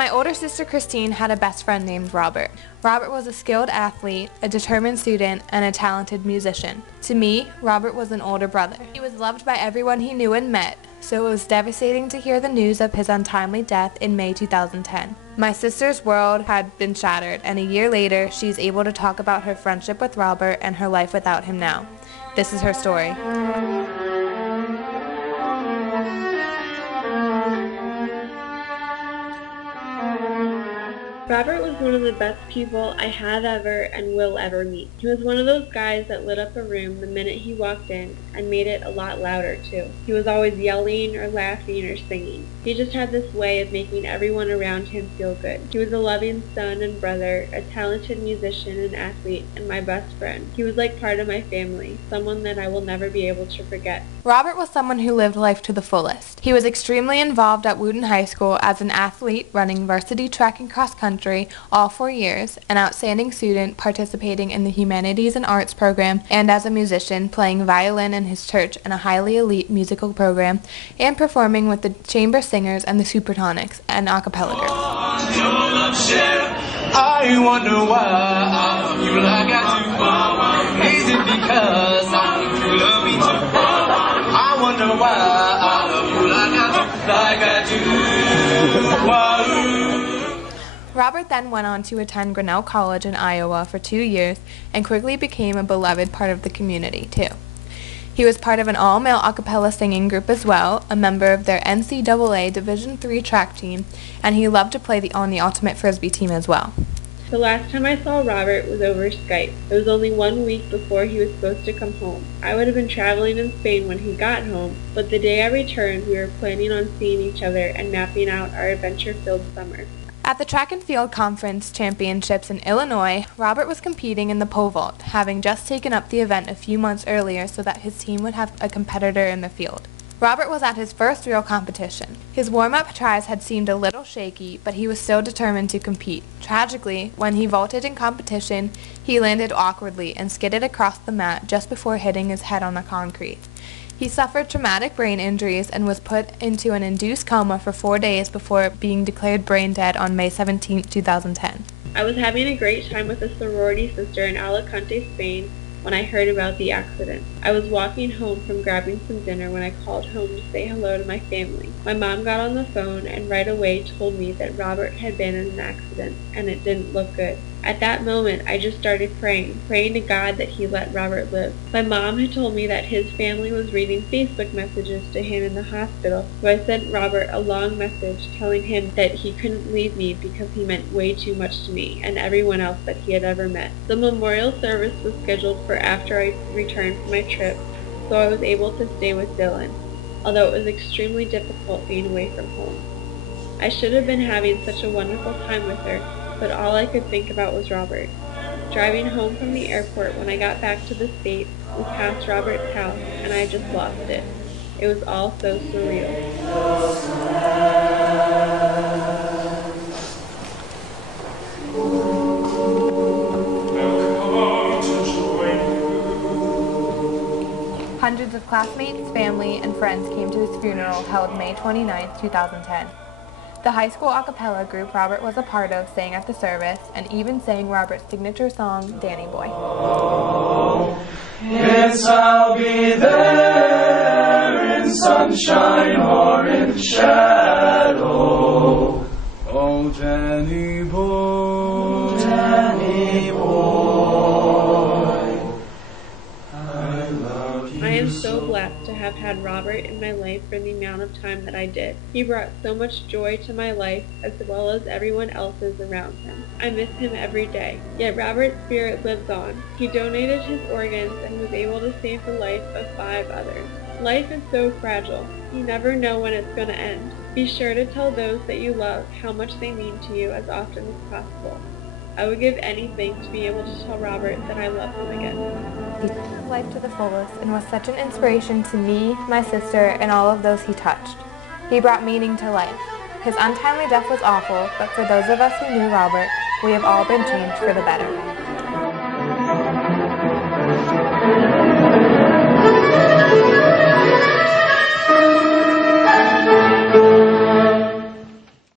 My older sister Christine had a best friend named Robert. Robert was a skilled athlete, a determined student, and a talented musician. To me, Robert was an older brother. He was loved by everyone he knew and met, so it was devastating to hear the news of his untimely death in May 2010. My sister's world had been shattered, and a year later, she's able to talk about her friendship with Robert and her life without him now. This is her story. Robert was one of the best people I have ever and will ever meet. He was one of those guys that lit up a room the minute he walked in and made it a lot louder too. He was always yelling or laughing or singing. He just had this way of making everyone around him feel good. He was a loving son and brother, a talented musician and athlete, and my best friend. He was like part of my family, someone that I will never be able to forget. Robert was someone who lived life to the fullest. He was extremely involved at Wootton High School as an athlete running varsity track and cross country all 4 years, an outstanding student participating in the Humanities and Arts program, and as a musician playing violin in his church in a highly elite musical program, and performing with the chamber singers and the Supertonics, an a cappella group. I wonder why you like I do. Is it because you love me too? I wonder why I love you like I do. Why? Robert then went on to attend Grinnell College in Iowa for 2 years and quickly became a beloved part of the community, too. He was part of an all-male a cappella singing group as well, a member of their NCAA Division III track team, and he loved to play on the Ultimate Frisbee team as well. The last time I saw Robert was over Skype. It was only 1 week before he was supposed to come home. I would have been traveling in Spain when he got home, but the day I returned, we were planning on seeing each other and mapping out our adventure-filled summer. At the Track and Field Conference Championships in Illinois, Robert was competing in the pole vault, having just taken up the event a few months earlier so that his team would have a competitor in the field. Robert was at his first real competition. His warm-up tries had seemed a little shaky, but he was still determined to compete. Tragically, when he vaulted in competition, he landed awkwardly and skidded across the mat just before hitting his head on the concrete. He suffered traumatic brain injuries and was put into an induced coma for 4 days before being declared brain dead on May 17, 2010. I was having a great time with a sorority sister in Alicante, Spain, when I heard about the accident. I was walking home from grabbing some dinner when I called home to say hello to my family. My mom got on the phone and right away told me that Robert had been in an accident and it didn't look good. At that moment, I just started praying to God that he let Robert live. My mom had told me that his family was reading Facebook messages to him in the hospital, so I sent Robert a long message telling him that he couldn't leave me because he meant way too much to me and everyone else that he had ever met. The memorial service was scheduled for after I returned from my trip, so I was able to stay with Dylan, although it was extremely difficult being away from home. I should have been having such a wonderful time with her, but all I could think about was Robert. Driving home from the airport when I got back to the States, we passed Robert's house, and I just lost it. It was all so surreal. Hundreds of classmates, family, and friends came to his funeral held May 29, 2010. The high school a cappella group Robert was a part of sang at the service and even sang Robert's signature song, Danny Boy. Yes, I'll be there in sunshine or in shadow. Oh, Danny boy, Danny boy, I love you. I am so blessed to have had Robert in my life for the amount of time that I did. He brought so much joy to my life as well as everyone else's around him. I miss him every day, yet Robert's spirit lives on. He donated his organs and was able to save the life of 5 others. Life is so fragile. You never know when it's going to end. Be sure to tell those that you love how much they mean to you as often as possible. I would give anything to be able to tell Robert that I love him again. He lived life to the fullest and was such an inspiration to me, my sister, and all of those he touched. He brought meaning to life. His untimely death was awful, but for those of us who knew Robert, we have all been changed for the better.